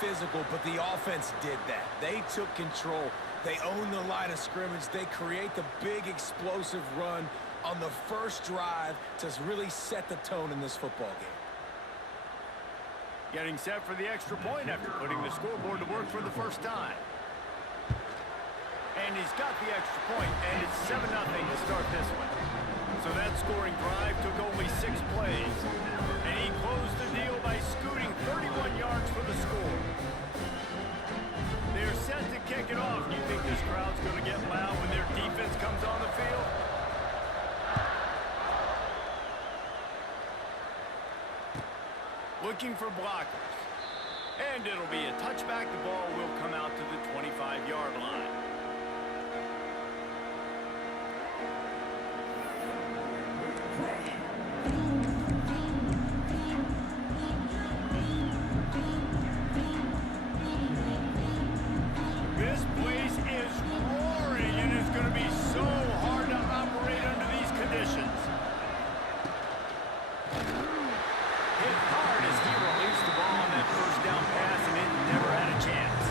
physical, but the offense did that. They took control. They owned the line of scrimmage. They create the big explosive run on the first drive to really set the tone in this football game. Getting set for the extra point after putting the scoreboard to work for the first time. And he's got the extra point, and it's 7-0 to start this one. So that scoring drive took only 6 plays. And he closed the deal by scooting 31 yards for the score. They're set to kick it off. You think this crowd's going to get loud when their defense comes on the field? Looking for blockers. And it'll be a touchback. The ball will come out to the 25-yard line. This place is roaring, and it's going to be so hard to operate under these conditions. Hit hard as he released the ball on that first down pass, and it never had a chance.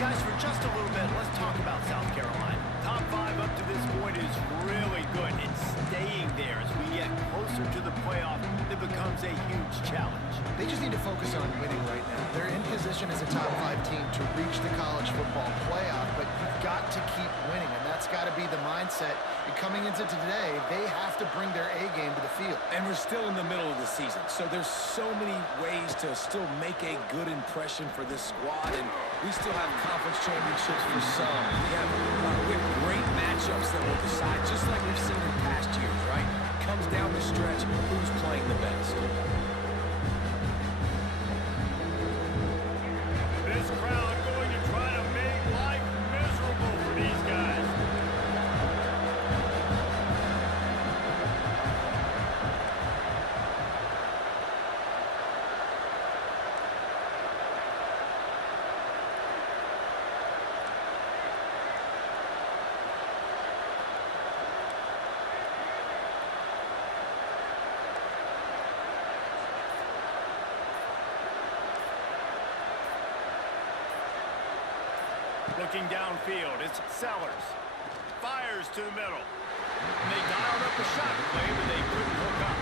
Guys, for just a little bit, let's talk about South Carolina. Top 5 up to this point is really good. It's staying there as we get closer to the playoff. It becomes a huge challenge. They just need to focus on winning right now. They're in position as a top 5 team to reach the college football playoff, but you've got to keep winning, and that's got to be the mindset. And coming into today, they have to bring their A game to the field. And we're still in the middle of the season, so there's so many ways to still make a good impression for this squad, and we still have conference championships for some. We have great matchups that will decide, just like we've seen in past years, right? Comes down the stretch, who's playing the best. This crowd going to try to make life miserable for these guys. Looking downfield, it's Sellers. Fires to the middle. And they dialed up a shot play, but they couldn't hook up.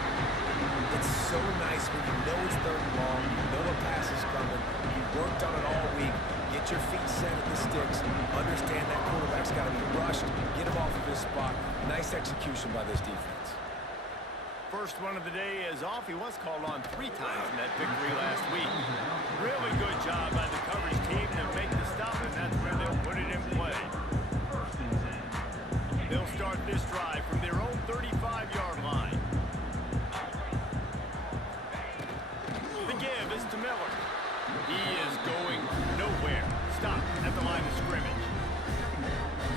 It's so nice when you know it's 3rd and long, you know a pass is coming, you worked on it all week, get your feet set at the sticks, understand that quarterback's got to be rushed, get him off of his spot. Nice execution by this defense. First one of the day is off. He was called on 3 times in that victory last week. Really good job by the coverage team to make the stop, and that's where they'll put it in play. They'll start this drive from their own 35-yard line. The give is to Miller. He is going nowhere. Stop at the line of scrimmage.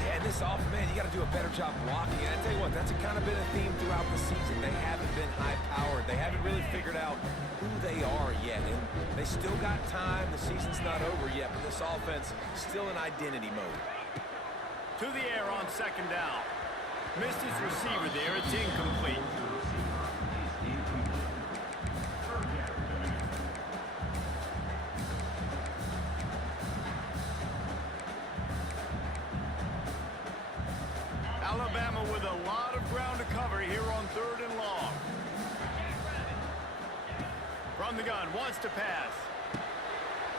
Yeah, and this offense, man, you got to do a better job blocking. And I tell you what, that's kind of been a theme throughout the season. They haven't been high-powered. They haven't really figured out who they are yet. And they still got time. The season's not over yet, but this offense still in identity mode. To the air on 2nd down. Missed his receiver there. It's incomplete. Alabama with a lot of ground to cover here on 3rd and long. From the gun, wants to pass.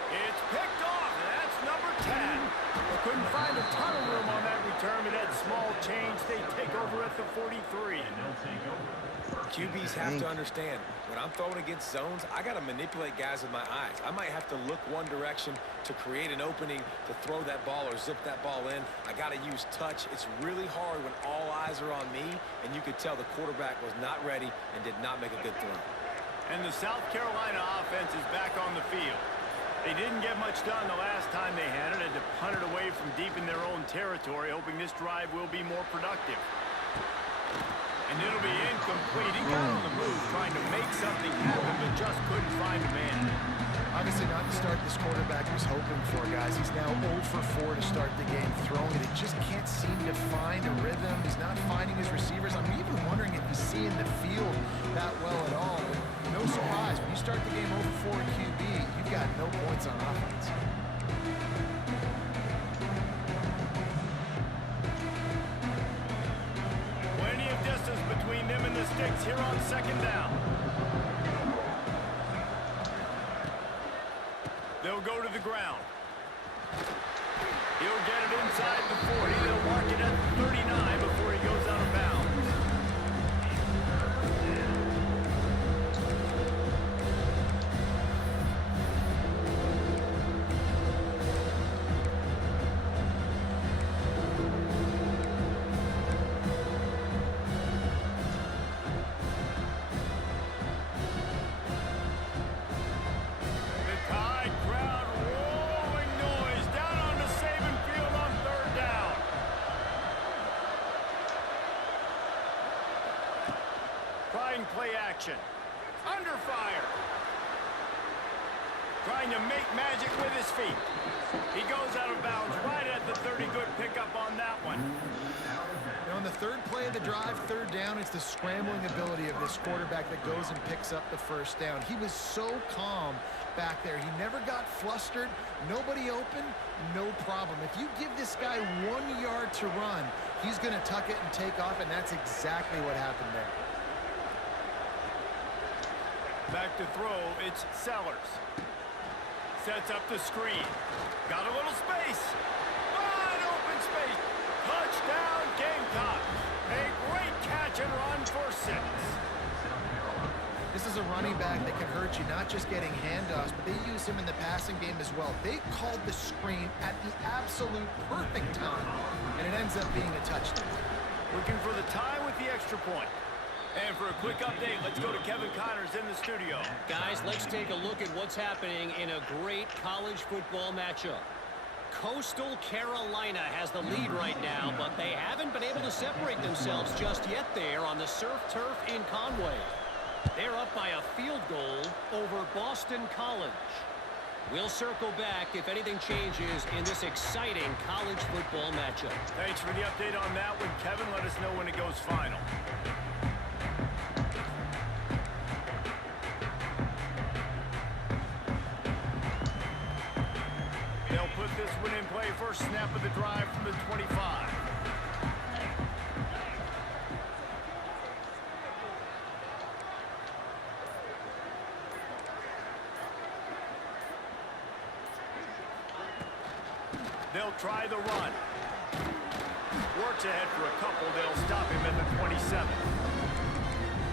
It's picked off, and that's number 10. Couldn't find a ton of room on that return, but that small change, they take over at the 43. QBs have to understand, when I'm throwing against zones, I got to manipulate guys with my eyes. I might have to look one direction to create an opening to throw that ball or zip that ball in. I got to use touch. It's really hard when all eyes are on me, and you could tell the quarterback was not ready and did not make a good throw. And the South Carolina offense is back on the field. They didn't get much done the last time they had it, had to punt it away from deep in their own territory, hoping this drive will be more productive. And it'll be incomplete. He got on the move trying to make something happen, but just couldn't find a man. Obviously not the start this quarterback was hoping for, guys. He's now 0 for 4 to start the game throwing it. He just can't seem to find a rhythm. He's not finding his receivers. I'm even wondering if he's seeing the field that well at all. But no surprise, when you start the game 0 for 4 QB, you've got no points on offense. here on second down. They'll go to the ground. He'll get it inside the 40. They'll mark it at the 39 before he goes out of bounds. Play action. Under fire. Trying to make magic with his feet. He goes out of bounds right at the 30. Good pickup on that one. And on the third play of the drive, third down, it's the scrambling ability of this quarterback that goes and picks up the first down. He was so calm back there. He never got flustered. Nobody open, no problem. If you give this guy 1 yard to run, he's going to tuck it and take off, and that's exactly what happened there. Back to throw, it's Sellers. Sets up the screen. Got a little space. Wide open space. Touchdown, Gamecocks. A great catch and run for 6. This is a running back that can hurt you, not just getting handoffs, but they use him in the passing game as well. They called the screen at the absolute perfect time, and it ends up being a touchdown. Looking for the tie with the extra point. And for a quick update, let's go to Kevin Connors in the studio. Guys, let's take a look at what's happening in a great college football matchup. Coastal Carolina has the lead right now, but they haven't been able to separate themselves just yet there on the surf turf in Conway. They're up by a field goal over Boston College. We'll circle back if anything changes in this exciting college football matchup. Thanks for the update on that one, Kevin. Let us know when it goes final. They'll put this one in play. First snap of the drive from the 25. They'll try the run. Works ahead for a couple. They'll stop him at the 27.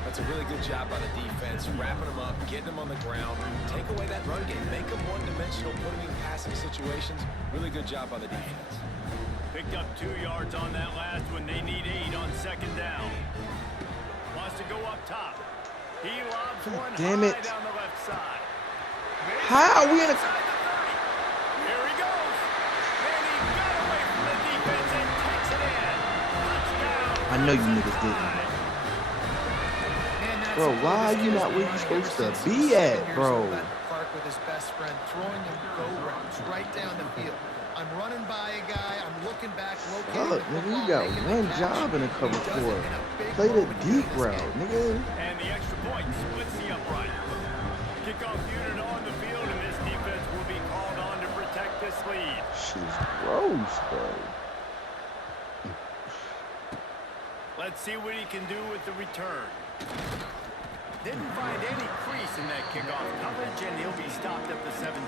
That's a really good job by the defense, wrapping them up, getting them on the ground, take away that run game, make them one-dimensional, put them in passing situations. Really good job by the defense. Picked up 2 yards on that last one. They need 8 on second down. Wants to go up top. He lobs one high down the left side. How are we in a... Here he goes. And he got away from the defense and takes it in. Touchdown. I know you niggas didn't. Bro, why are you not where you're supposed to be at, bro? Clark with his best friend, throwing him go routes right down the field. I'm running by a guy, I'm looking back, locating Look, nigga, you got one job in a cover 4. Play the deep route, nigga. And the extra point splits the upright. Kickoff unit on the field, and this defense will be called on to protect this lead. Shit's gross, bro. Let's see what he can do with the return. Didn't find any crease in that kickoff coverage, and he'll be stopped at the 17.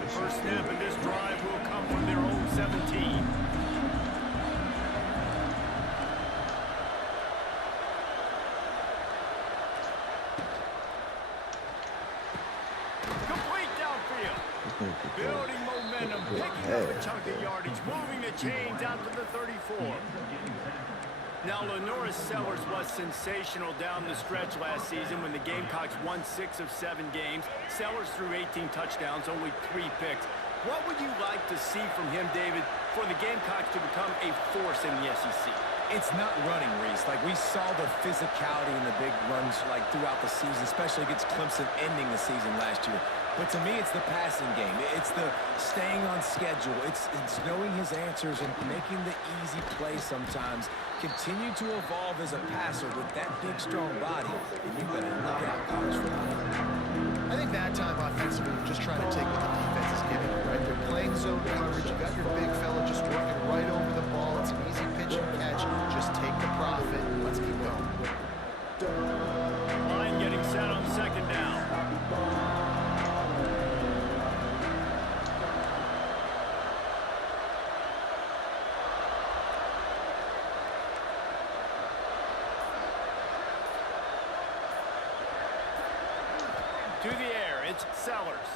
The first snap in this drive will come from their own 17. Complete downfield. Building momentum, picking up a chunk of yardage, moving the chains out to the 34. Now, Lenoris Sellers was sensational down the stretch last season when the Gamecocks won 6 of 7 games. Sellers threw 18 touchdowns, only 3 picks. What would you like to see from him, David, for the Gamecocks to become a force in the SEC? It's not running, Reese. Like, we saw the physicality in the big runs, like, throughout the season, especially against Clemson ending the season last year. But to me, it's the passing game. It's the staying on schedule. It's knowing his answers and making the easy play sometimes. Continue to evolve as a passer with that big, strong body, and you better look out college football. I think that time offensively, just trying to take what the defense is giving you, right? They're playing zone coverage. You got your big fella just working right over the ball. To the air, it's Sellers.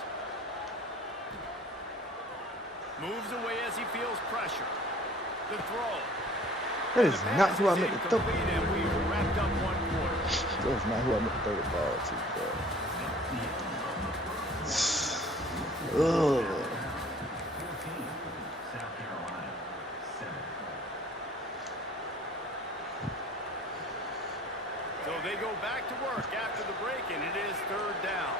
Moves away as he feels pressure. The throw. That is not who I meant to throw. And we wrapped up one quarter. That is not who I meant to throw the ball to, bro. Ugh. So they go back to work after the break, and it is third down.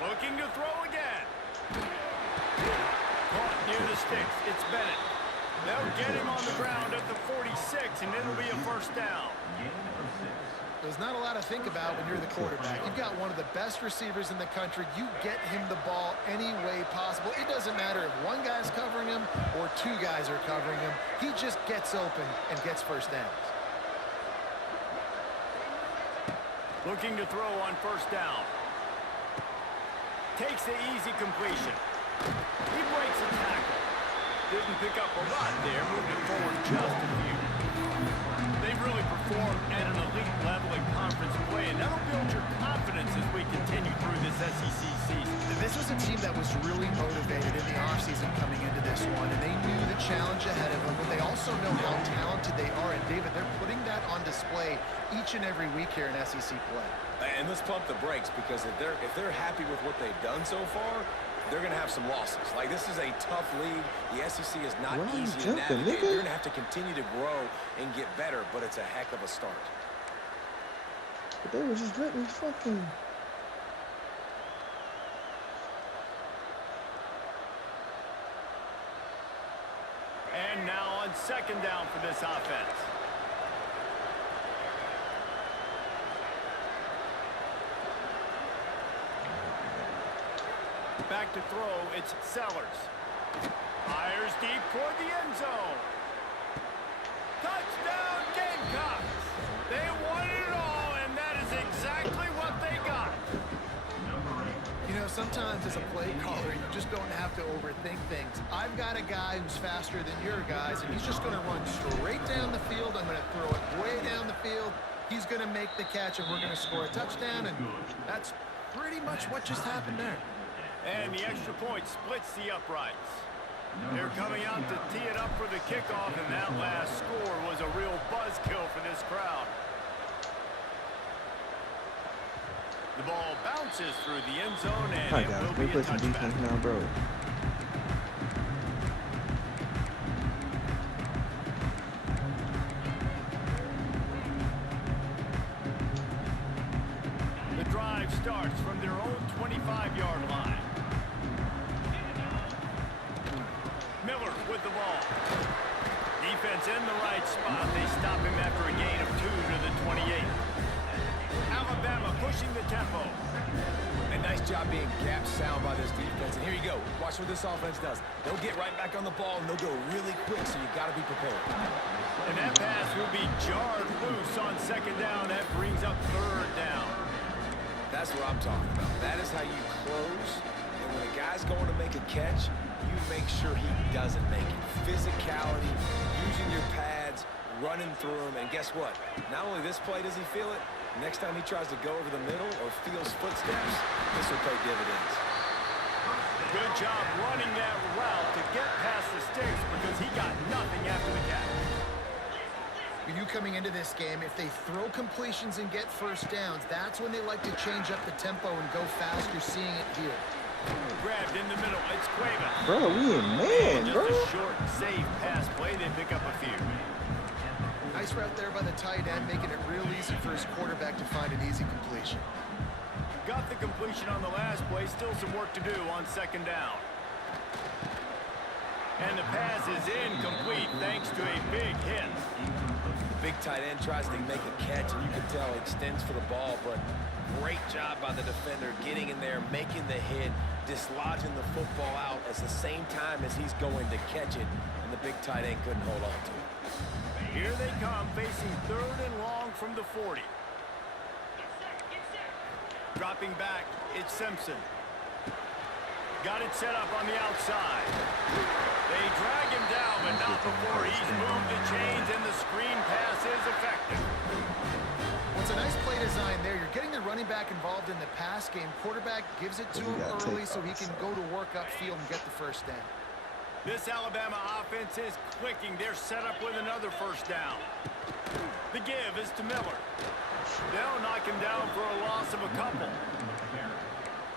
Looking to throw again. Caught near the sticks. It's Bennett. They'll get him on the ground at the 46, and it'll be a first down. There's not a lot to think about when you're the quarterback. You've got one of the best receivers in the country. You get him the ball any way possible. It doesn't matter if one guy's covering him or two guys are covering him. He just gets open and gets first downs. Looking to throw on first down. Takes the easy completion. He breaks a tackle. Didn't pick up a lot there, moving it forward just a few. They really performed at an elite level in conference play, and that'll build your confidence as we continue through this SEC season. This was a team that was really motivated in the offseason coming into this one, and they knew the challenge ahead of them, but they also know how talented they are. And, David, they're putting that on display each and every week here in SEC play. And let's pump the brakes, because if they're happy with what they've done so far, they're going to have some losses. Like, this is a tough league. The SEC is not easy to navigate. You're going to have to continue to grow and get better, but it's a heck of a start. But they were just letting me fucking... And now on second down for this offense. Back to throw, it's Sellers. Fires deep toward the end zone. Touchdown Gamecocks! They won it all, and that is exactly what they got. You know, sometimes as a play caller, you just don't have to overthink things. I've got a guy who's faster than your guys, and he's just going to run straight down the field. I'm going to throw it way down the field. He's going to make the catch, and we're going to score a touchdown, and that's pretty much what just happened there. And the extra point splits the uprights. They're coming out to tee it up for the kickoff, and that last score was a real buzzkill for this crowd. The ball bounces through the end zone, and Hi it guys, will can we be play a some defense touchback. now, bro? The drive starts from their own 25-yard line. Miller with the ball. Defense in the right spot. They stop him after a gain of 2 to the 28. Alabama pushing the tempo. And nice job being gap sound by this defense. And here you go. Watch what this offense does. They'll get right back on the ball, and they'll go really quick, so you got to be prepared. And that pass will be jarred loose on second down. That brings up third down. That's what I'm talking about. That is how you close. And when a guy's going to make a catch, you make sure he doesn't make it. Physicality, using your pads, running through them. And guess what? Not only this play does he feel it, next time he tries to go over the middle or feels footsteps, this will pay dividends. Good job running that route to get past the sticks because he got nothing after the catch. When you coming into this game, if they throw completions and get first downs, that's when they like to change up the tempo and go fast. You're seeing it here. Grabbed in the middle. It's Cueva. Bro, we in man, Just bro. a short, safe pass play. They pick up a few. Nice route there by the tight end, making it real easy for his quarterback to find an easy completion. Got the completion on the last play. Still some work to do on second down. And the pass is incomplete thanks to a big hit. Big tight end tries to make a catch, and you can tell he extends for the ball, but great job by the defender getting in there, making the hit, dislodging the football out at the same time as he's going to catch it, and the big tight end couldn't hold on to it. Here they come, facing third and long from the 40. Dropping back, it's Simpson. Got it set up on the outside. They drag him down, but not before he's moved the chains, and the screen pass is effective. Well, it's a nice play design there. You're getting the running back involved in the pass game. Quarterback gives it to him early so he can go to work upfield and get the first down. This Alabama offense is clicking. They're set up with another first down. The give is to Miller. They'll knock him down for a loss of a couple.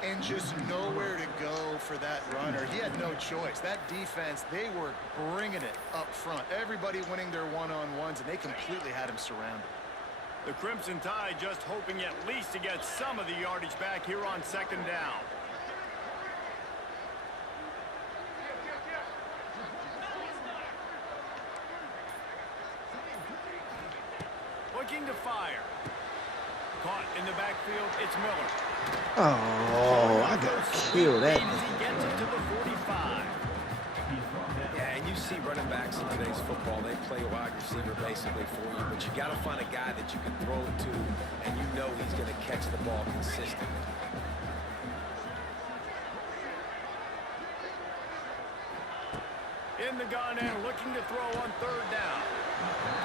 And just nowhere to go for that runner. He had no choice. That defense, they were bringing it up front. Everybody winning their one-on-ones, and they completely had him surrounded. The Crimson Tide just hoping at least to get some of the yardage back here on second down. Looking to fire. Caught in the backfield, it's Miller. Oh, I got killed that. He gets it to the 45. Yeah, and you see running backs in today's football, they play wide receiver basically for you, but you got to find a guy that you can throw it to, and you know he's going to catch the ball consistently. In the gun and looking to throw on third down.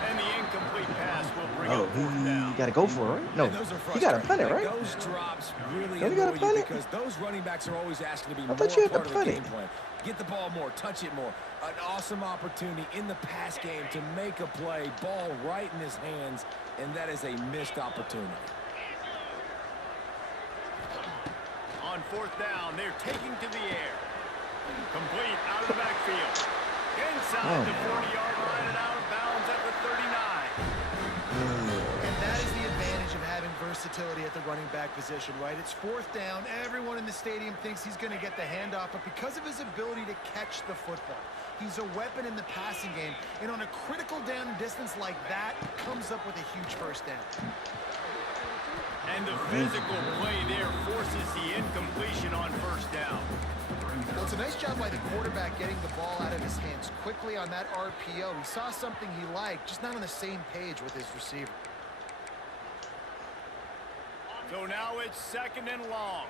And the incomplete pass will bring Oh, up fourth down. he got to go for it, right? No, he got to punt it, right? Those drops really Don't he gotta annoy punt you it? because those running backs are always asking to be I more thought you had to part of the punt game it. plan. Get the ball more, touch it more. An awesome opportunity in the pass game to make a play, ball right in his hands, and that is a missed opportunity. On fourth down, they're taking to the air. Complete out of the backfield. Inside the 40-yard line and out of bounds at the 39. And that is the advantage of having versatility at the running back position, right? It's fourth down. Everyone in the stadium thinks he's going to get the handoff, but because of his ability to catch the football, he's a weapon in the passing game. And on a critical down distance like that, comes up with a huge first down. And the physical play there forces the incompletion on first down. Well, it's a nice job by the quarterback getting the ball out of his hands quickly on that RPO. He saw something he liked, just not on the same page with his receiver. So now it's second and long.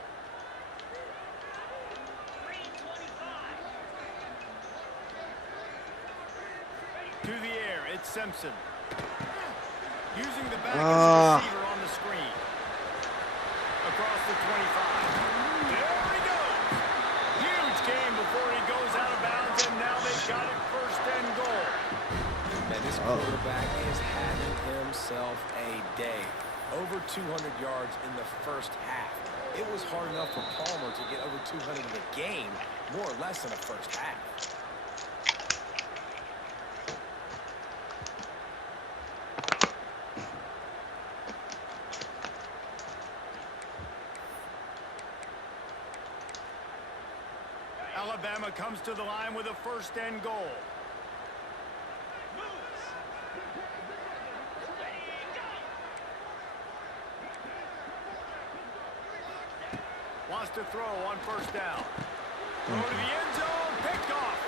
To the air, it's Simpson. Using the back as a receiver on the screen. Across the 25. There he goes. Huge game before he goes out of bounds, and now they've got it first and goal. Man, this quarterback is having himself a day. Over 200 yards in the first half. It was hard enough for Palmer to get over 200 in the game, more or less in the first half. Alabama comes to the line with a first and goal. Wants to throw on first down. Throw to the end zone, picked off.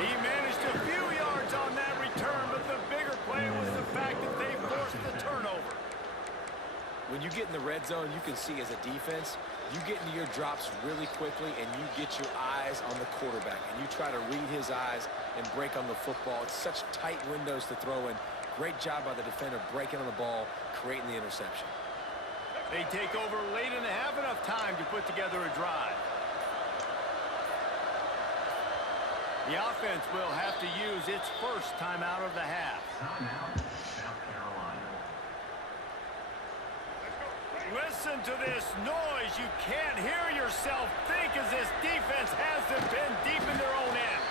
He managed a few yards on that return, but the bigger play was the fact that they forced the turnover. When you get in the red zone, you can see as a defense, you get into your drops really quickly and you get your eyes on the quarterback and you try to read his eyes and break on the football. It's such tight windows to throw in. Great job by the defender breaking on the ball, creating the interception. They take over late and have enough time to put together a drive. The offense will have to use its first timeout of the half. Listen to this noise. You can't hear yourself think as this defense has them pinned deep in their own end.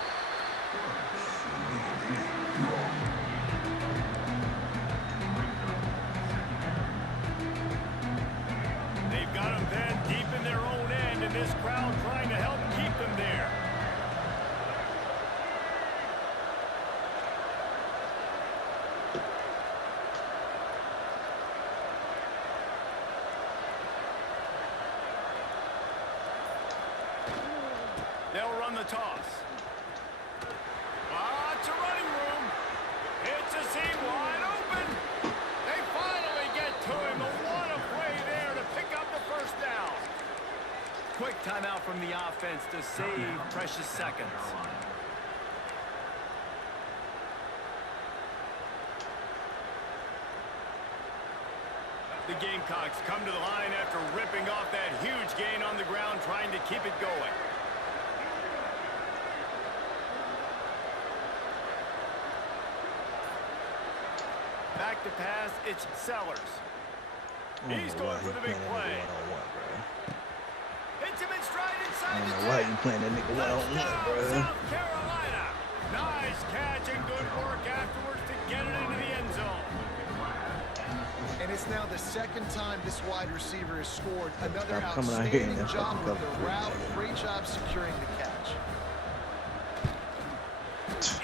They've got them pinned deep in their own end, and this crowd trying to help keep them there. They'll run the toss. Lots of running room. It's a seam wide open. They finally get to him. What a play there to pick up the first down. Quick timeout from the offense to save precious seconds. The Gamecocks come to the line after ripping off that huge gain on the ground, trying to keep it going. Back to pass, it's Sellers. He's going for the big play. Hits him in stride inside the 10. I don't know why you playing that nigga one-on-one, bro. South Carolina. Nice catch and good work afterwards to get it into the end zone. And it's now the second time this wide receiver has scored. Another Stop coming out here and outstanding job fucking with the cover route. three. Great job securing the catch.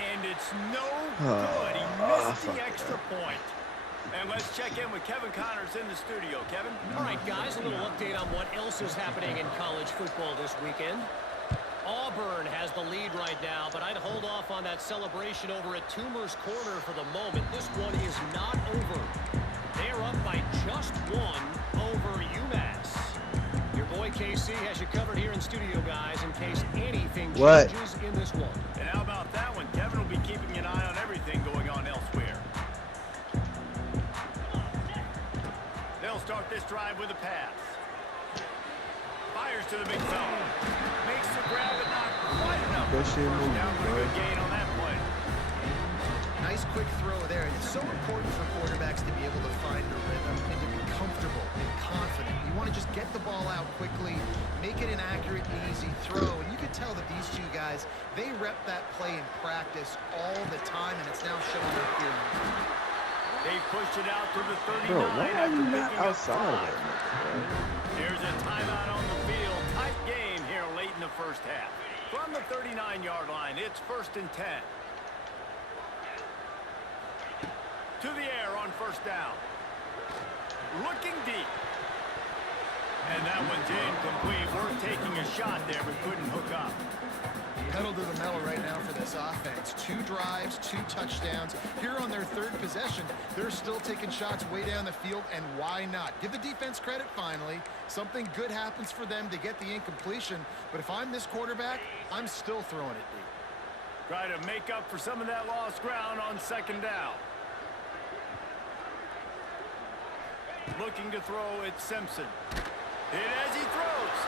And it's no good. He missed the extra point. And let's check in with Kevin Connors in the studio. Kevin? All right, guys, a little update on what else is happening in college football this weekend. Auburn has the lead right now, but I'd hold off on that celebration over at Toomer's Corner for the moment. This one is not over. They're up by just one over UMass. Your boy KC has you covered here in studio, guys, in case anything changes in this one. And how about that one? Kevin will be keeping an eye on everything going on elsewhere. They'll start this drive with a pass. Fires to the big fella. Makes the grab, but not quite enough. That shit First moving, down with a bro. good gain on that play. Nice quick throw there. And it's so important for quarterbacks to be able to find a rhythm and to be comfortable and confident. You want to just get the ball out quickly, make it an accurate and easy throw. And you can tell that these two guys, they rep that play in practice all the time, and it's now showing up here. They pushed it out to the 39. Bro, why are you after not picking up outside of 5. that nigga, bro? Here's a timeout on the field. Tight game here late in the first half. From the 39-yard line, it's 1st and 10. To the air on first down. Looking deep. And that one's incomplete. Worth taking a shot there, but couldn't hook up. Pedal to the metal right now for this offense. 2 drives, 2 touchdowns. Here on their 3rd possession, they're still taking shots way down the field, and why not? Give the defense credit finally. Something good happens for them to get the incompletion, but if I'm this quarterback, I'm still throwing it deep. Try to make up for some of that lost ground on 2nd down. Looking to throw, it's Simpson. Hit as he throws.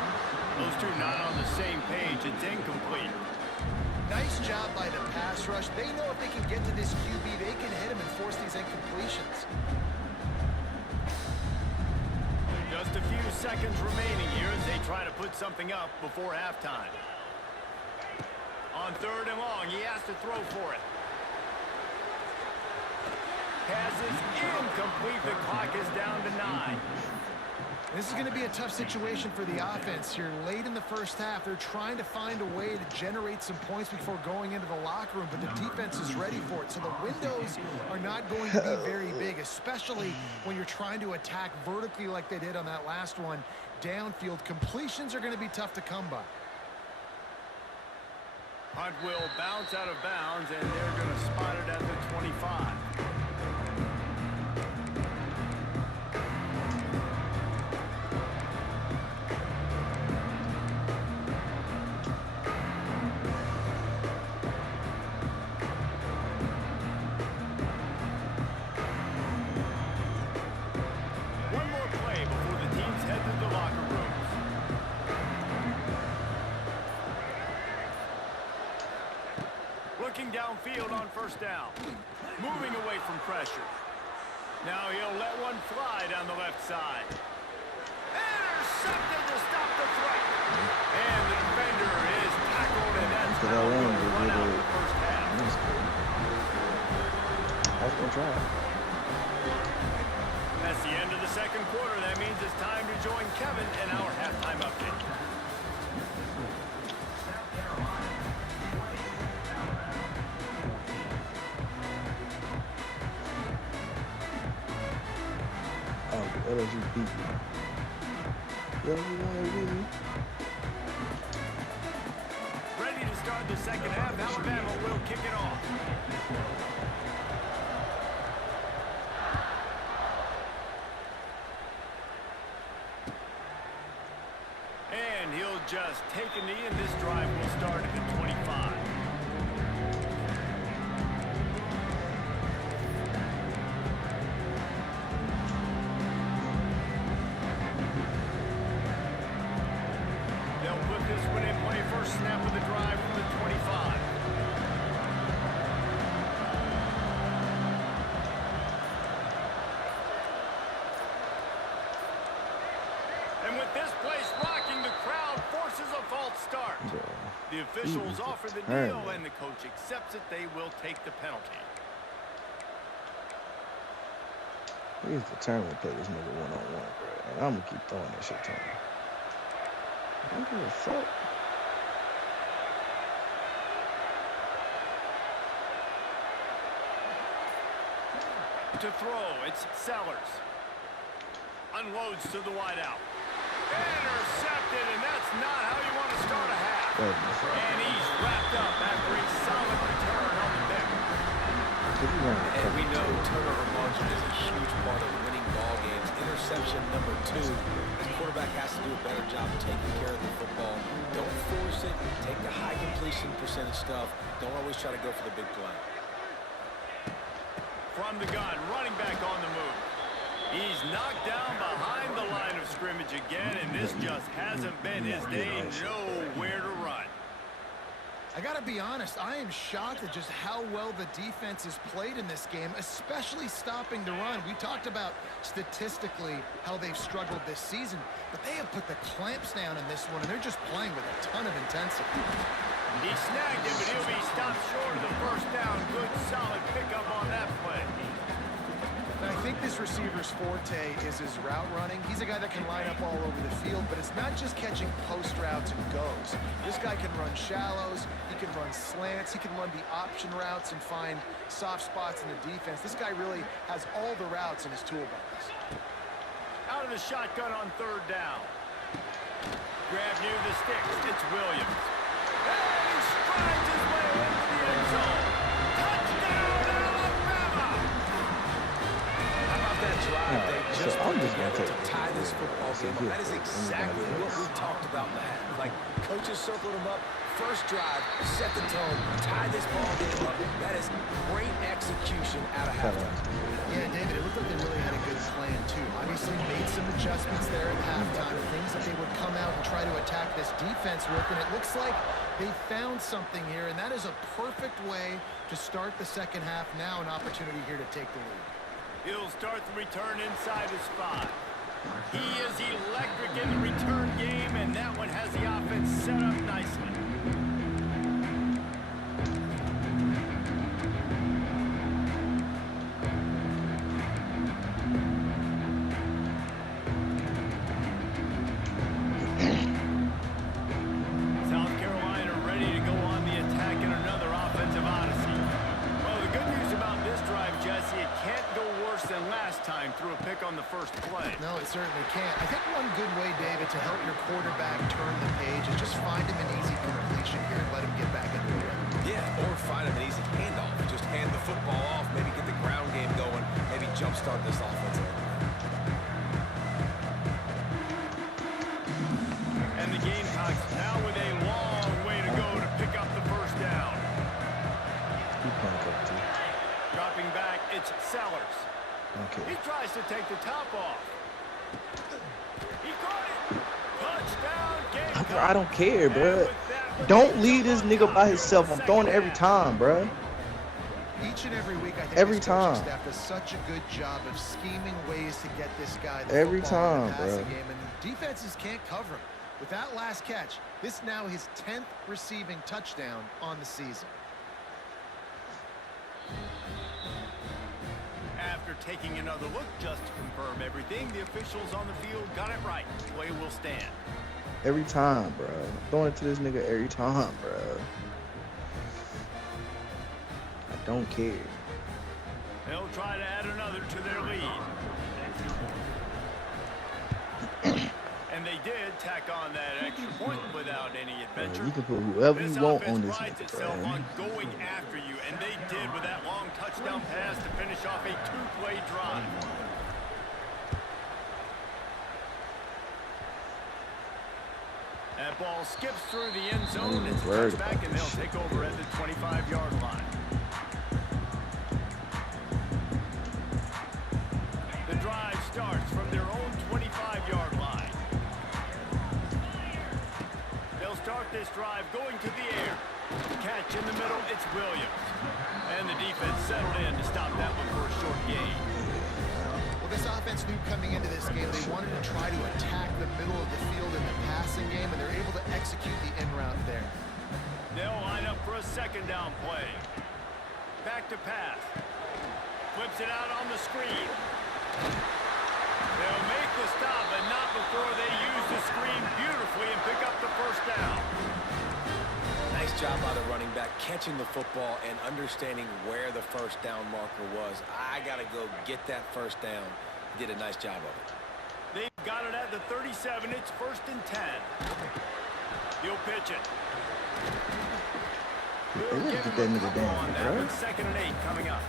Those two not on the same page. It's incomplete. Nice job by the pass rush. They know if they can get to this QB, they can hit him and force these incompletions. Just a few seconds remaining here as they try to put something up before halftime. On 3rd and long, he has to throw for it. Pass is incomplete. The clock is down to 9. This is going to be a tough situation for the offense here. Late in the first half, they're trying to find a way to generate some points before going into the locker room, but the defense is ready for it. So the windows are not going to be very big, especially when you're trying to attack vertically like they did on that last one. Downfield completions are going to be tough to come by. Hunt will bounce out of bounds, and they're going to spot it at the 25. Looking downfield on first down. Moving away from pressure. Now he'll let one fly down the left side. Intercepted to stop the threat. And the defender is tackled, and that's how we'll run out the first half. I was going to try. That's the end of the second quarter. That means it's time to join Kevin in our halftime update. LSU beat me. Ready to start the second half. Alabama will kick it off. And he'll will just take a knee, and this drive will start at the 25. They'll put this one in play first snap of the drive from the 25. And with this place rocking, the crowd forces a false start. The officials offer the deal, and the coach accepts it. They will take the penalty. He's determined to play this nigga one-on-one, bro. And I'm gonna keep throwing that shit to him. I don't give a fuck. To throw, it's Sellers. Unloads to the wideout. Intercepted, and that's not how you want to start a half. And he's wrapped up after a solid return on the pick. And we know turnover margin is a huge part of winning ball games. Interception number 2. The quarterback has to do a better job taking care of the football. Don't force it. Take the high completion percentage stuff. Don't always try to go for the big play. From the gun, running back on the move. He's knocked down behind the line of scrimmage again, and this just hasn't been his day. Nowhere to run. I got to be honest, I am shocked at just how well the defense has played in this game, especially stopping the run. We talked about statistically how they've struggled this season, but they have put the clamps down in this one, and they're just playing with a ton of intensity. He snagged him, but he'll be stopped short of the first down. Good, solid pickup on that play. And I think this receiver's forte is his route running. He's a guy that can line up all over the field, but it's not just catching post routes and goes. This guy can run shallows, he can run slants, he can run the option routes and find soft spots in the defense. This guy really has all the routes in his toolbox. Out of the shotgun on third down. Grab near the sticks. It's Williams. And he strides his way into the end zone. Touchdown, Alabama! How about that drive they just I'm put just gonna together take to it. tie this football game up? That is Yeah, exactly anybody what we else. talked about in the half. Like, coaches circled him up. First drive, set the tone, tie this ball game up. That is great execution out of halftime. Yeah, David, it looked like they really had a good plan, too. Obviously made some adjustments there at halftime, things that they would come out and try to attack this defense with, and it looks like they found something here, and that is a perfect way to start the second half. Now an opportunity here to take the lead. He'll start the return inside his 5. He is electric in the return game, and that one has the offense set up nicely. South Carolina ready to go on the attack in another offensive odyssey. Well, the good news about this drive, Jesse, it can't go worse than last time through a pick on the first play. No, it certainly can't. I think one good way, David, to help your quarterback turn the page is just find him an easy completion here and let him get back into the rhythm. Yeah, or find him an easy handoff. Just hand the football off, maybe get the ground game going, maybe jumpstart this offense a little bit. And the Gamecocks now with a long way to go to pick up the first down. Keep playing cover two. Dropping back, it's Sellers. Okay. He tries to take the top off. He caught it. Touchdown, Gamecocks. I don't care, And bro. with that one, Don't they leave this jump nigga on by top himself. for I'm the throwing it second every half. time, bro. Each and every week, I think Every this coaching time. staff does such a good job of scheming ways to get this guy the Every football in the time, passing bro. game, and defenses can't cover him. With that last catch, this now his 10th receiving touchdown on the season. After taking another look just to confirm everything, the officials on the field got it right. Play will stand. Every time, bro. I'm throwing it to this nigga every time, bro. I don't care. They'll try to add another to their lead. And they did tack on that extra point without any Bro, adventure. you can put whoever This you want offense on this prides nigga, itself bro. on going after you, and they did with that long touchdown pass to finish off a 2-play drive. That ball skips through the end zone. even It's a worried touchback, about and this they'll shit. take over at the 25-yard line. The drive starts from their own 25-yard line. They'll start this drive going to the air. Catch in the middle, it's Williams. And the defense settled in to stop that one for a short gain. Well, this offense knew coming into this game they wanted to try to attack the middle of the field in the passing game, and they're able to execute the in route there. They'll line up for a second down play. Back to pass. Flips it out on the screen. They'll make the stop, but not before they use the screen beautifully and pick up the first down. Nice job by the running back, catching the football and understanding where the first down marker was. I got to go get that first down. Did a nice job of it. They've got it at the 37. It's 1st and 10. He'll pitch it. They gotta get that nigga down, bro. 2nd and 8 coming up.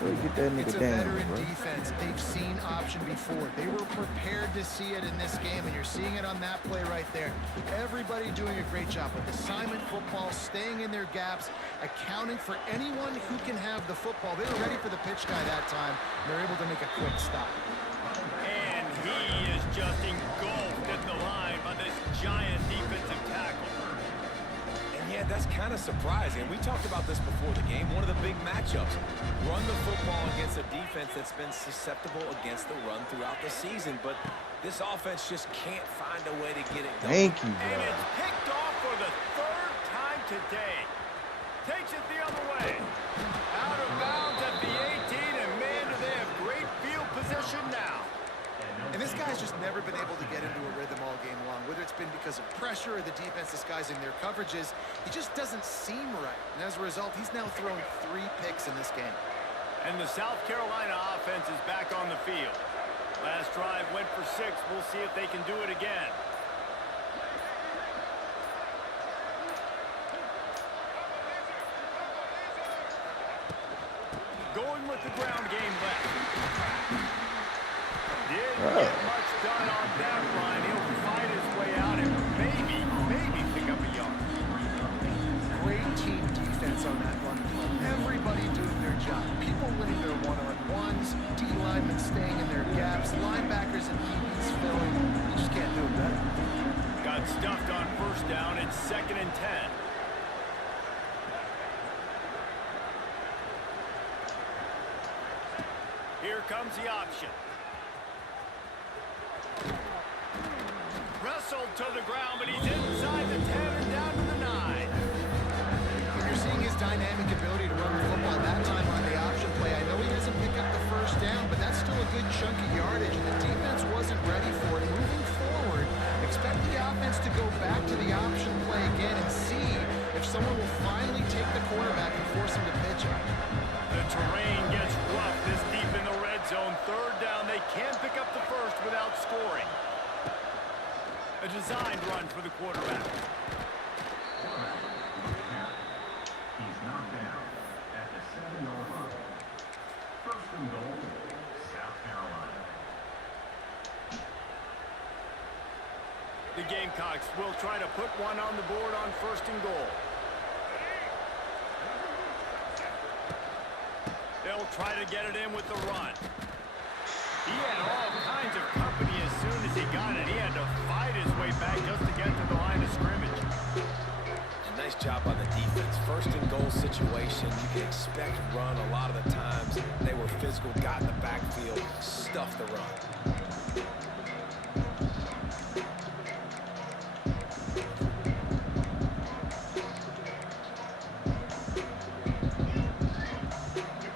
Where you get that It's nigga a down, veteran bro? defense. They've seen option before. They were prepared to see it in this game, and you're seeing it on that play right there. Everybody doing a great job with assignment football, staying in their gaps, accounting for anyone who can have the football. They were ready for the pitch guy that time. They're able to make a quick stop. And he is just engulfed at the line by this giant defensive tackle. And yeah, that's kind of surprising. We talked about this before the game. One of the big matchups. Run the football against a defense that's been susceptible against the run throughout the season. But this offense just can't find a way to get it done. Thank you, And bro. it's picked off for the 3rd time today. Takes it the other way. Out of bounds at the 18, and man, do they have great field position now. And this guy's just never been able to get into a rhythm all game long, whether it's been because of pressure or the defense disguising their coverages. He just doesn't seem right. And as a result, he's now thrown 3 picks in this game. And the South Carolina offense is back on the field. Last drive went for 6. We'll see if they can do it again. Going with the ground game left. Didn't get much done on that line. He'll fight his way out and maybe pick up a yard. Great team defense on that run play. Everybody doing their job. People winning their one-on-ones, D-linemen staying in their gaps, linebackers and DBs filling. You just can't do it better. Got stuffed on 1st down. It's 2nd and 10. Here comes the option. Wrestled to the ground, but he's inside the 10 and down to the 9. You're seeing his dynamic ability to run the football that time on the option play. I know he doesn't pick up the first down, but that's still a good chunk of yardage, and the defense wasn't ready for it. Moving forward, expect the offense to go back to the option play again and see if someone will finally take the quarterback and force him to pitch it. The terrain gets rough this deep in the red zone. 3rd down, they can pick up the first without scoring. A designed run for the quarterback. He's knocked down at the 7-yard line. 1st and goal, South Carolina. The Gamecocks will try to put one on the board on 1st and goal. They'll try to get it in with the run. He had all kinds of company as soon as he got it. He had to fight his way back just to get to the line of scrimmage. Nice job by the defense. 1st and goal situation. You can expect run a lot of the times. They were physical, got in the backfield, stuffed the run.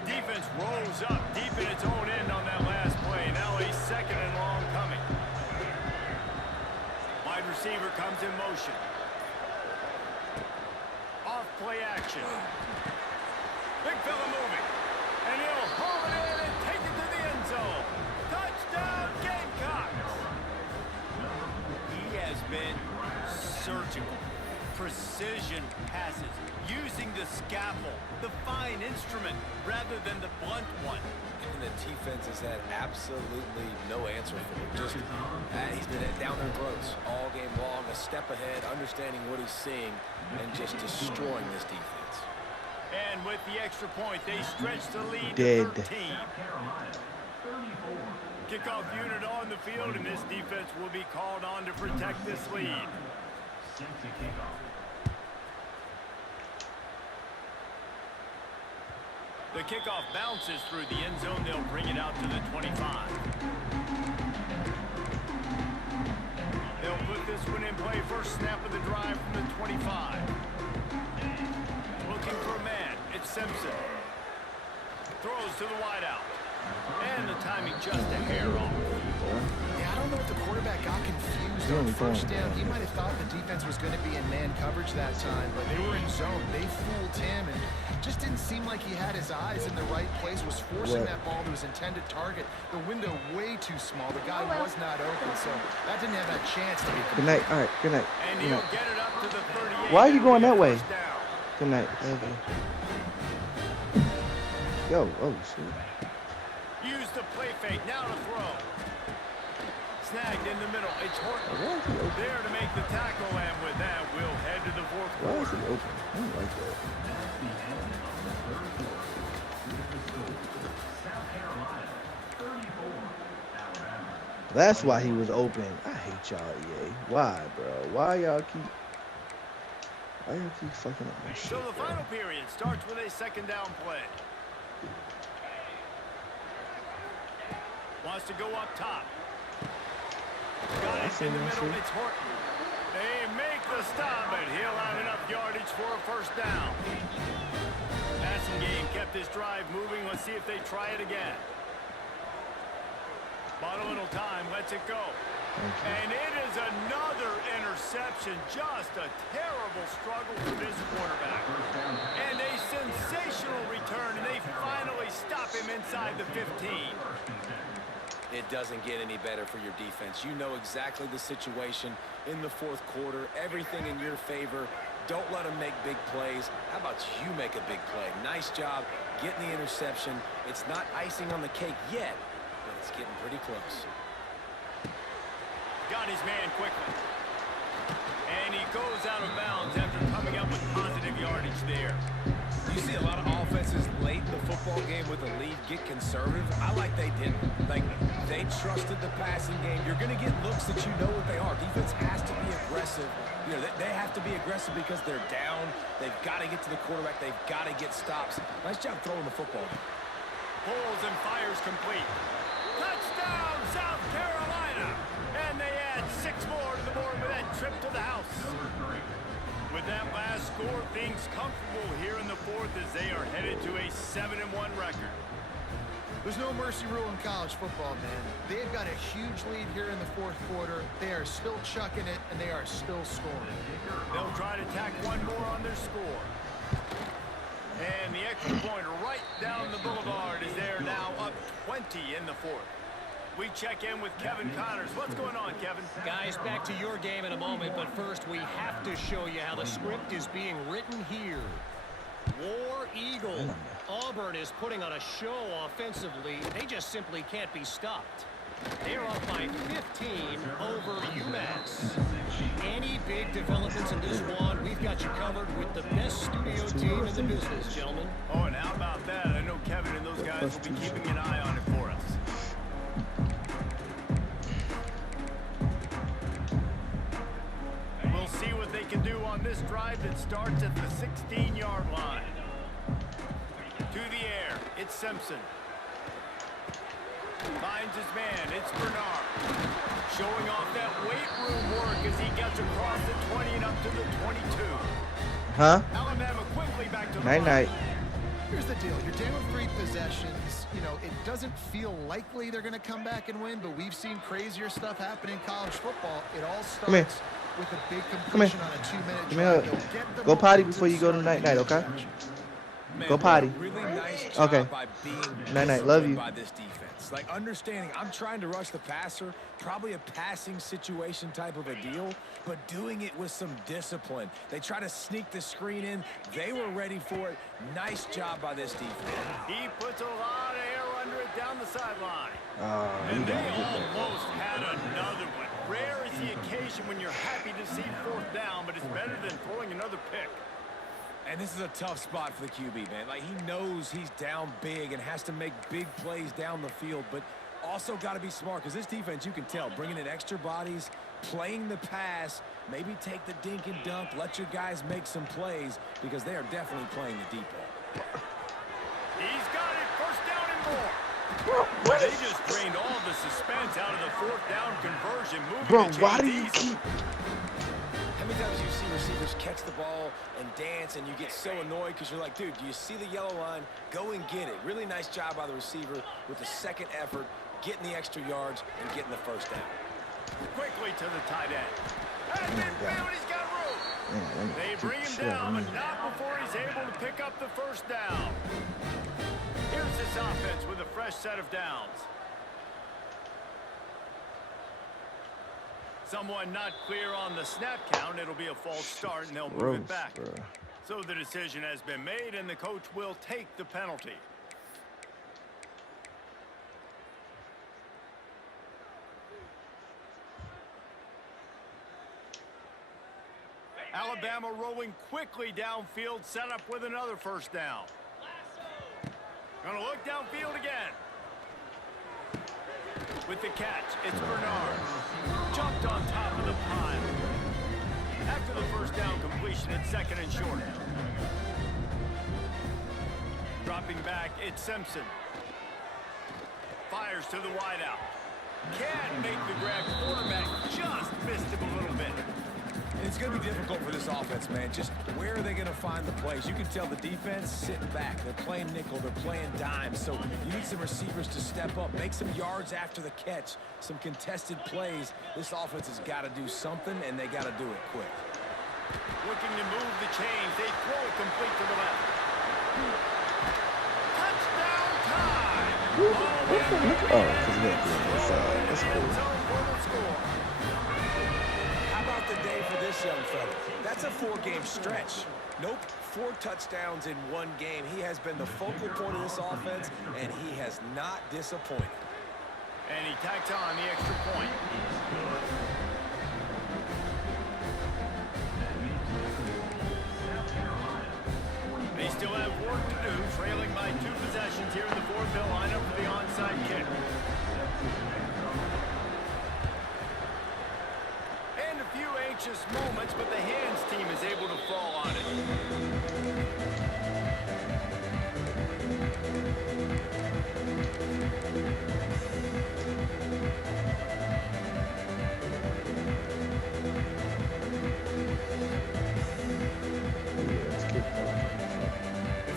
Defense rose up deep in its own end on that last play. Now a 2nd and long coming. Wide receiver comes in motion. Off play action. Big fella moving. And he'll haul it in and take it to the end zone. Touchdown Gamecocks. He has been surgical. precision passes, using the scaffold, the fine instrument, rather than the blunt one. And the defense has had absolutely no answer for him. Just, he's been down their throats all game long, a step ahead, understanding what he's seeing, and just destroying this defense. And with the extra point, they stretch the lead Dead. to 13. Kickoff unit on the field, and this defense will be called on to protect this lead. Set to kickoff. The kickoff bounces through the end zone. They'll bring it out to the 25. They'll put this one in play. First snap of the drive from the 25. Looking for a man. It's Simpson. Throws to the wideout. And the timing just a hair off. Yeah, I don't know if the quarterback got confused on first down. He might have thought the defense was going to be in man coverage that time, but they were in zone. They fooled him and just didn't seem like he had his eyes in the right place, was forcing that ball to his intended target. The window way too small. The guy was not open, so that didn't have that chance to be complete. Good night. All right. Good night. And Good he'll night. get it up to the 38. Why are you going that way? First down. Good night. Thank you. Yo. Oh shit. Use the play fake. Now to throw. Snagged in the middle. It's Horton. Why is he open? There to make the tackle, and with that, we'll head to the fourth Why is quarter. he open? I don't like that. That's the end of the third quarter. With the score, South Carolina 34, Alabama. That's why he was open. I hate y'all, EA. Why, bro? Why y'all keep fucking up my shit, So the bro? final period starts with a second down play. Wants to go up top. Got it in the middle. It's Horton. They make the stop, and he'll have enough yardage for a first down. Passing game kept this drive moving. Let's see if they try it again. Bought a little time. Lets it go. And it is another interception. Just a terrible struggle for this quarterback. And a sensational return, and they finally stop him inside the 15. It doesn't get any better for your defense. You know exactly the situation in the fourth quarter. Everything in your favor. Don't let them make big plays. How about you make a big play? Nice job getting the interception. It's not icing on the cake yet, but it's getting pretty close. Got his man quickly. And he goes out of bounds after coming up with positive yardage there. You see a lot of offenses late in the football game with a lead get conservative. I like they didn't. Like, they trusted the passing game. You're going to get looks that you know what they are. Defense has to be aggressive. You know, they have to be aggressive because they're down. They've got to get to the quarterback. They've got to get stops. Nice job throwing the football. Pulls and fires complete. Touchdown, South Carolina! And they add 6 more to the board with that trip to the house. With that last score, things comfortable here in the fourth as they are headed to a 7-1 record. There's no mercy rule in college football, man. They've got a huge lead here in the fourth quarter. They are still chucking it, and they are still scoring. They'll try to tack one more on their score. And the extra point right down the boulevard is there now up 20 in the fourth. We check in with Kevin Connors. What's going on, Kevin? Guys, back to your game in a moment, but first we have to show you how the script is being written here. War Eagle. Auburn is putting on a show offensively. They just simply can't be stopped. They're up by 15 over UMass. Any big developments in this one, we've got you covered with the best studio team in the business, gentlemen. Oh, and how about that? I know Kevin and those guys will be keeping an eye on it for us. We'll see what they can do on this drive that starts at the 16-yard line. To the air, it's Simpson. Finds his man, it's Bernard. Showing off that weight room work as he gets across the 20 and up to the 22. Huh? Alabama quickly back to the Night, line. night. Here's the deal. You're down 3 possessions. You know, it doesn't feel likely they're going to come back and win, but we've seen crazier stuff happen in college football. It all here. starts with a big completion on a 2-minute Come here. drive. They'll get the Go potty momentum before you go to started night, night, in okay? possessions. Man, Go potty. really nice job Okay. by being Night-night. Love disciplined you. by this defense. Like, understanding I'm trying to rush the passer, probably a passing situation type of a deal, but doing it with some discipline. They try to sneak the screen in. They were ready for it. Nice job by this defense. He puts a lot of air under it down the sideline. You And they gotta get that. almost had another one. Rare is the occasion when you're happy to see fourth down, but it's better than throwing another pick. And this is a tough spot for the QB, man. Like, he knows he's down big and has to make big plays down the field, but also got to be smart because this defense, you can tell, bringing in extra bodies, playing the pass, maybe take the dink and dunk, let your guys make some plays because they are definitely playing the deep ball. He's got it. First down and more. Bro, They just drained all the suspense out of the fourth down conversion. Moving Bro, the why chains do you easy. keep... How many times do you see receivers catch the ball and dance and you get so annoyed because you're like, dude, do you see the yellow line? Go and get it. Really nice job by the receiver with the second effort, getting the extra yards and getting the first down. Quickly to the tight end. And midfield, he's got room. They bring him down, but not before he's able to pick up the first down. Here's this offense with a fresh set of downs. Someone not clear on the snap count. It'll be a false start, and they'll move it back. Bro. So the decision has been made, and the coach will take the penalty. Alabama rolling quickly downfield, set up with another first down. Gonna look downfield again. With the catch, it's Bernard. Jumped on top of the pile. After the first down completion, it's second and short. Dropping back, it's Simpson. Fires to the wideout. Can't make the grab. Quarterback just missed him a little bit. It's going to be difficult for this offense, man. Just where are they going to find the plays? You can tell the defense sitting back. They're playing nickel. They're playing dime. So you need some receivers to step up, make some yards after the catch, some contested plays. This offense has got to do something, and they got to do it quick. Looking to move the chains. They throw it complete to the left. Touchdown time! Oh, because he got the other side. That's cool. How about the day for this young fella? That's a 4-game stretch. Nope, 4 touchdowns in 1 game. He has been the focal point of this offense, and he has not disappointed. And he tacks on the extra point. They still have work to do, trailing by 2 possessions here in the fourth. They'll line up for the onside kick. And a few anxious moments, but the hands team is able to fall on it.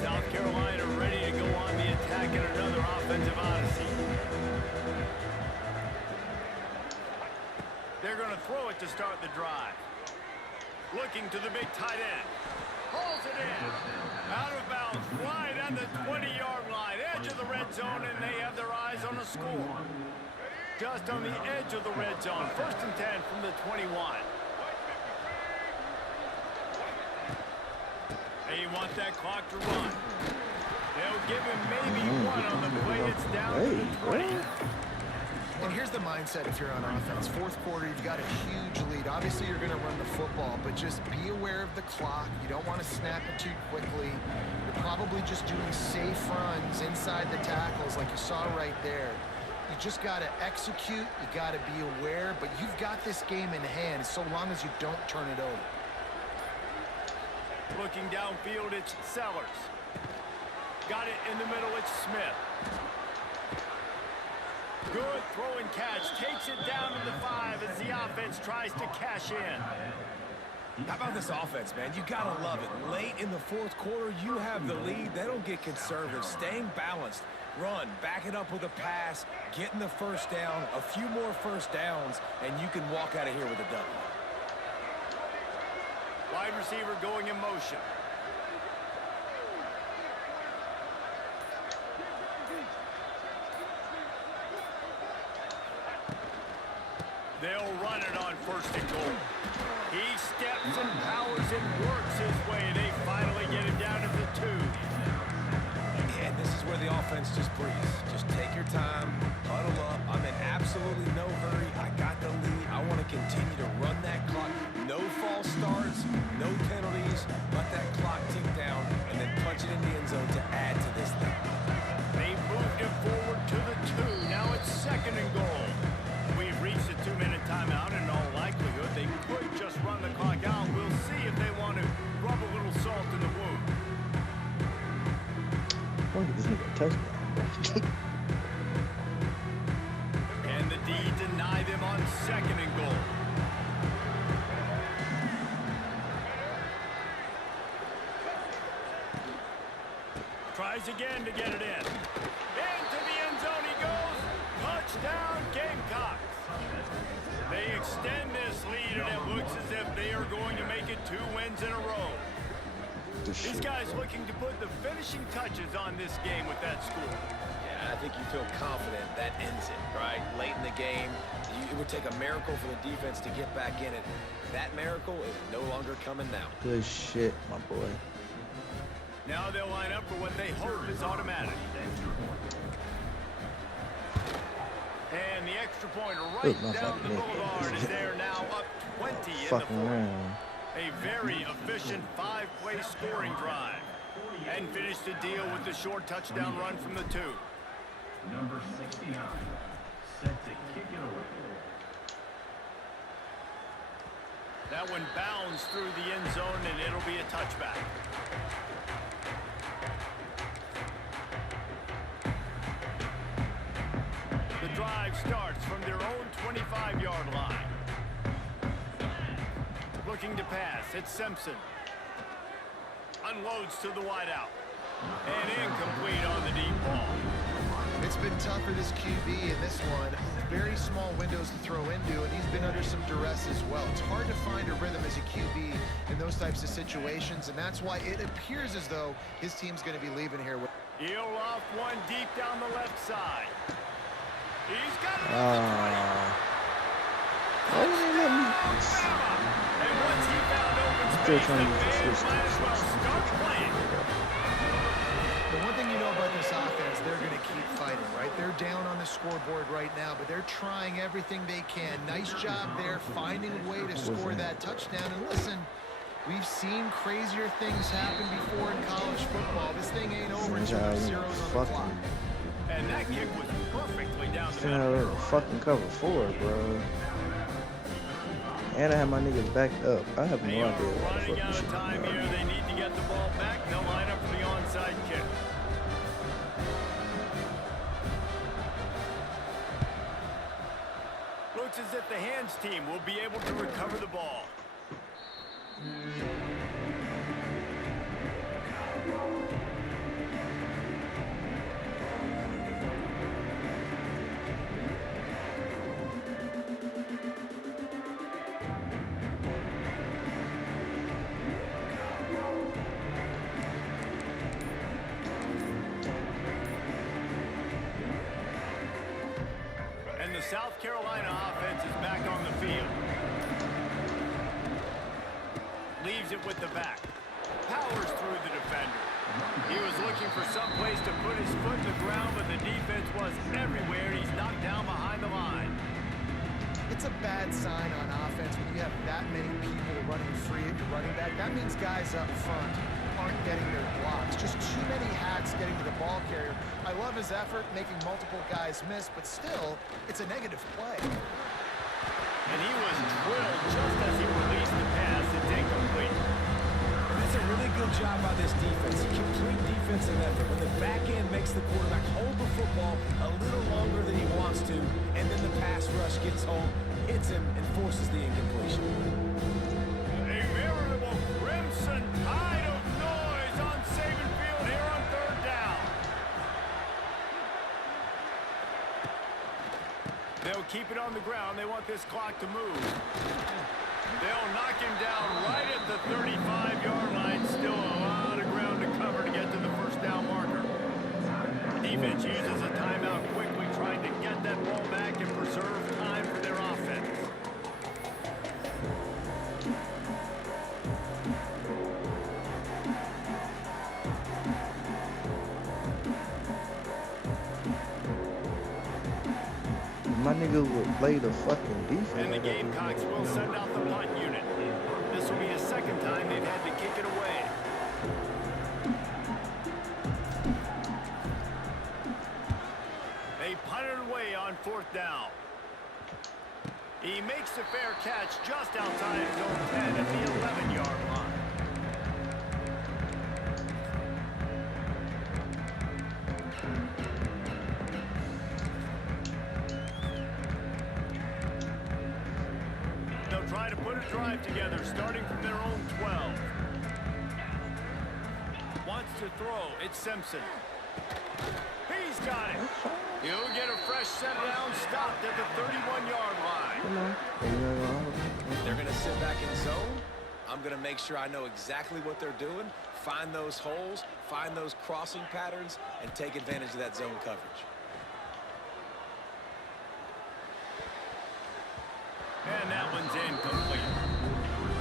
South Carolina ready to go on the attack in another offensive odyssey. They're going to throw it to start the drive. Looking to the big tight end. Hauls it in. Out of bounds. Right at the 20-yard line. Edge of the red zone, and they have their eyes on the score. Just on the edge of the red zone. First and 10 from the 21. They want that clock to run. They'll give him maybe 1 on the play. It's down to the 20. And here's the mindset if you're on offense. Fourth quarter, you've got a huge lead. Obviously, you're going to run the football, but just be aware of the clock. You don't want to snap it too quickly. You're probably just doing safe runs inside the tackles like you saw right there. You just got to execute. You got to be aware, but you've got this game in hand so long as you don't turn it over. Looking downfield, it's Sellers. Got it in the middle, it's Smith. Good throw and catch. Takes it down to the 5 as the offense tries to cash in. How about this offense, man? You got to love it. Late in the fourth quarter, you have the lead. They don't get conservative. Staying balanced. Run, back it up with a pass, getting the first down, a few more first downs, and you can walk out of here with a W. Wide receiver going in motion. They'll run it on 1st and goal. He steps and powers and works his way. They finally get him down to the 2. And this is where the offense just breathes. Just take your time, huddle up. I'm in absolutely no hurry. I got the lead. I want to continue to run that clock. No false starts, no penalties. Let that clock tick down and then punch it in the end zone to add to this thing. They moved him forward to the 2. Now it's 2nd and goal. We've reached the 2-minute timeout. In all likelihood, they could just run the clock out. We'll see if they want to rub a little salt in the wound. Look at this nigga a touchdown. And the D deny them on 2nd and goal. Tries again to get it in. Into the end zone he goes. Touchdown, Gamecocks. They extend this lead, and it looks as if they are going to make it 2 wins in a row. These guys looking to put the finishing touches on this game with that score. Yeah, I think you feel confident that ends it, right? Late in the game, it would take a miracle for the defense to get back in it. That miracle is no longer coming now. Good shit, my boy. Now they'll line up for what they hope is automatic. And the extra point right down the boulevard is there now, up 20 in the fourth. A very efficient 5-play scoring drive. And finished the deal with the short touchdown run from the 2. Number 69, set to kick it away. That one bounds through the end zone, and it'll be a touchback. The drive starts from their own 25-yard line. Looking to pass, it's Simpson. Unloads to the wideout. And incomplete on the deep ball. It's been tough for this QB in this one. Very small windows to throw into, and he's been under some duress as well. It's hard to find a rhythm as a QB in those types of situations, and that's why it appears as though his team's going to be leaving here. He'll off one deep down the left side. He's got it at the 20. And once he found open space, the fans might as well start playing. The one thing you know about this offense, they're going to keep fighting, right? They're down on the scoreboard right now, but they're trying everything they can. Nice job there, finding a way to score that touchdown. And listen, we've seen crazier things happen before in college football. This thing ain't over until there's zeros on the clock. And that kick was perfectly down the middle. Fucking cover 4, bro. And I have my niggas backed up. I have no idea what the fuck running out this of shit time here. They need to get the ball back. They'll line up for the onside kick. Looks as if the hands team will be able to recover the ball. And the South Carolina offense is back on the field. Leaves it with the back. Powers through the defender. He was looking for some place to put his foot in the ground, but the defense was everywhere. He's knocked down behind the line. It's a bad sign on offense when you have that many people running free at your running back. That means guys up front aren't getting their blocks. Just too many hats getting to the ball carrier. I love his effort, making multiple guys miss, but still, it's a negative play. And he was drilled just as he released the pass. It's incomplete. That's a really good job by this defense. A complete defensive effort. When the back end makes the quarterback hold the football a little longer than he wants to, and then the pass rush gets home, hits him, and forces the incompletion. A veritable crimson tide of noise on Saban Field here on 3rd down. They'll keep it on the ground. They want this clock to move. They'll knock him down right at the 35-yard line. Still a lot of ground to cover to get to the 1st down marker. Defense uses a timeout quickly, trying to get that ball back and preserve time for their offense. nigga would play the fucking defense. And the Gamecocks will send out the punt unit. This will be the second time they've had to kick it away. They punt it away on 4th down. He makes the fair catch just outside his own 10 at the 11-yard line. They'll try to put a drive together, starting from their own 12. Wants to throw. It's Simpson. He's got it. He'll get a fresh set down, stopped at the 31-yard line. They're going to sit back in zone. I'm going to make sure I know exactly what they're doing, find those holes, find those crossing patterns, and take advantage of that zone coverage. And that one's incomplete.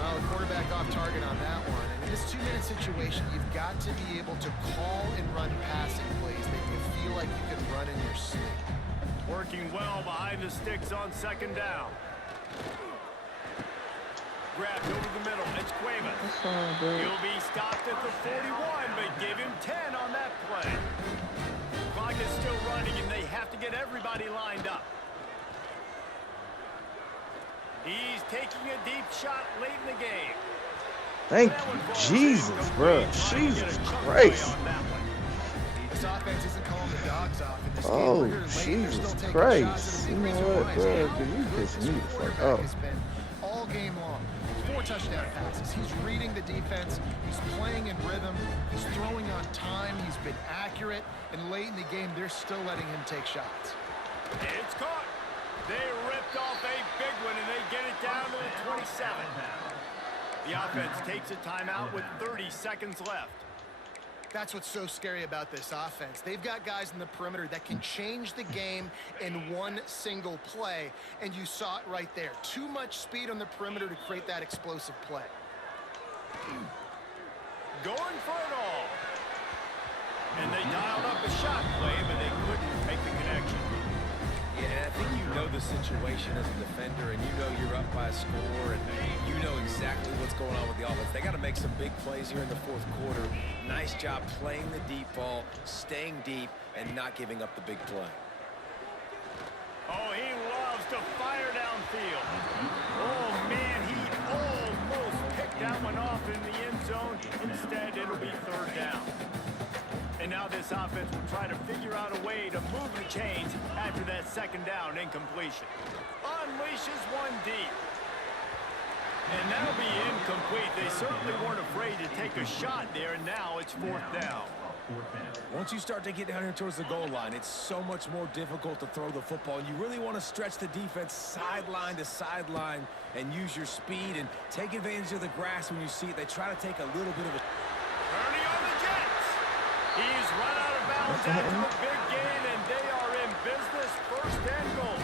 Well, the quarterback off target on that one. And in this 2-minute situation, you've got to be able to call and run passing plays that you feel like you can run in your sleep. Working well behind the sticks on 2nd down. Grabbed over the middle. It's Cuevas. He'll be stopped at the 41, but give him 10 on that play. Clock is still running, and they have to get everybody lined up. He's taking a deep shot late in the game. Thank you, Jesus, bro. Jesus Christ. This offense isn't calling the dogs off in this game. Oh, We're here late. They're still Jesus taking Christ. shots, You and know the reason what, why is bro? how Because you good pissing this me the fuck quarterback off. has been all game long. 4 touchdown passes. He's reading the defense. He's playing in rhythm. He's throwing on time. He's been accurate. And late in the game, they're still letting him take shots. It's caught. They ripped off a big one, and they get it down to the 27. The offense takes a timeout with 30 seconds left. That's what's so scary about this offense. They've got guys in the perimeter that can change the game in one single play, and you saw it right there. Too much speed on the perimeter to create that explosive play. Going for it all. And they dialed up a shot play, but they couldn't make the connection. Yeah, I think you know the situation as a defender, and you know you're up by a score, and you know exactly what's going on with the offense. They got to make some big plays here in the 4th quarter. Nice job playing the deep ball, staying deep, and not giving up the big play. Oh, he loves to fire downfield. Oh, man, he almost picked that one off in the end zone. Instead, it'll be 3rd down. And now this offense will try to figure out a way to move the chains after that 2nd down incompletion. Unleashes one deep. And that'll be incomplete. They certainly weren't afraid to take a shot there, and now it's 4th down. Once you start to get down here towards the goal line, it's so much more difficult to throw the football. And you really want to stretch the defense sideline to sideline and use your speed and take advantage of the grass when you see it. They try to take a little bit of a... Ernie on the Jets. He's run out of bounds after a big gain, and they are in business. 1st and goal.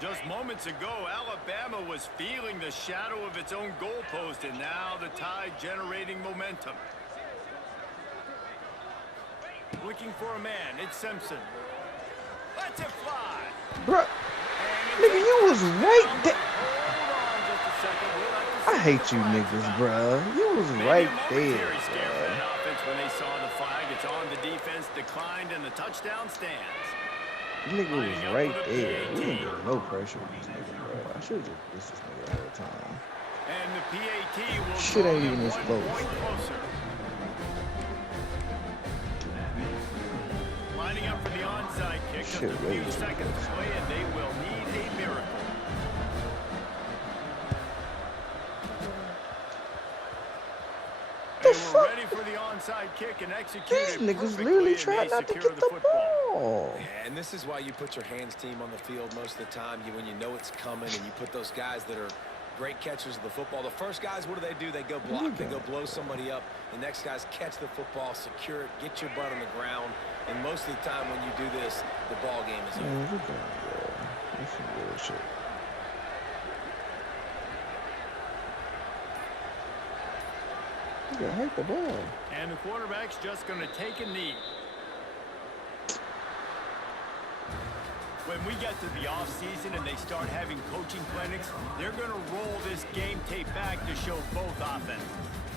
Just moments ago, Alabama was feeling the shadow of its own goalpost, and now the Tide generating momentum. Looking for a man, it's Simpson. Let's it fly. Bruh, nigga, you was right there. Hold on just a second. We'll have to I see hate the you flag. niggas, bruh. You was Maybe right a there, momentary scare for that bruh. offense when they saw the flag. It's on the defense, declined, and the touchdown stands. Nigga was right there. We didn't get no pressure on this nigga, bro. I should have just this nigga the whole time. And the PAT will Shit draw ain't them even this 1 close. point closer. Lining up for the onside kick. Just Shit, a few wait. seconds away, and they will need a miracle. They were ready for the onside kick and executed These niggas perfectly, literally and tried they not to secured get the ball. Yeah, and this is why you put your hands team on the field most of the time. When you know it's coming, and you put those guys that are great catchers of the football. The first guys, what do? They go block. They go blow somebody up. The next guys catch the football, secure it, get your butt on the ground. And most of the time when you do this, the ball game is over. Man, what the hell? That's some bullshit. Nigga hurt the ball. And the quarterback's just going to take a knee. When we get to the offseason and they start having coaching clinics, they're going to roll this game tape back to show both offenses.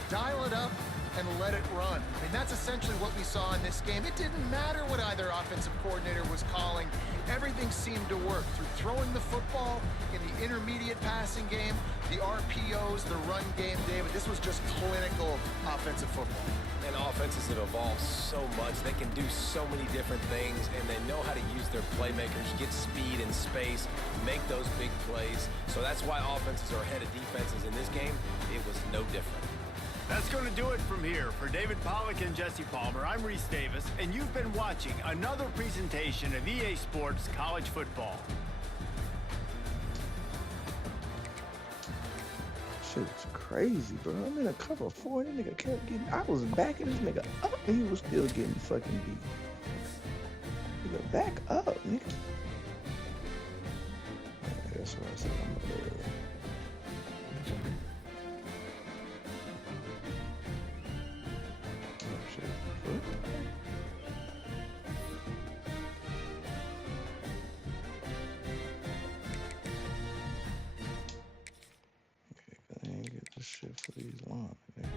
Dial it up and let it run. I mean, that's essentially what we saw in this game. It didn't matter what either offensive coordinator was calling. Everything seemed to work through throwing the football in the intermediate passing game, the RPOs, the run game, David. This was just clinical offensive football. And offenses have evolved so much. They can do so many different things, and they know how to use their playmakers, get speed and space, make those big plays. So that's why offenses are ahead of defenses in this game. It was no different. That's going to do it from here. For David Pollack and Jesse Palmer, I'm Reese Davis, and you've been watching another presentation of EA Sports College Football. Shit was crazy, bro. I'm in a cover 4. That nigga kept getting. I was backing this nigga up, and he was still getting fucking beat. Nigga, back up, nigga. Yeah, that's what I said. I'm gonna shit for these lines, nigga.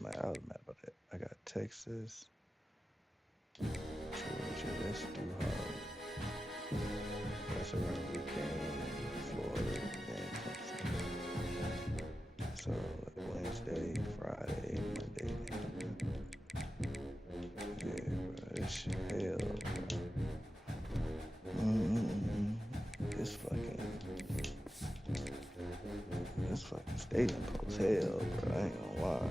My out map of it. I got Texas, Georgia, that's too hard. That's a rugby game, Florida, and Clemson. So Wednesday, Friday, Monday. Yeah, bro, this shit hell, bro. This fucking stadium pose hell, bro. I ain't gonna lie.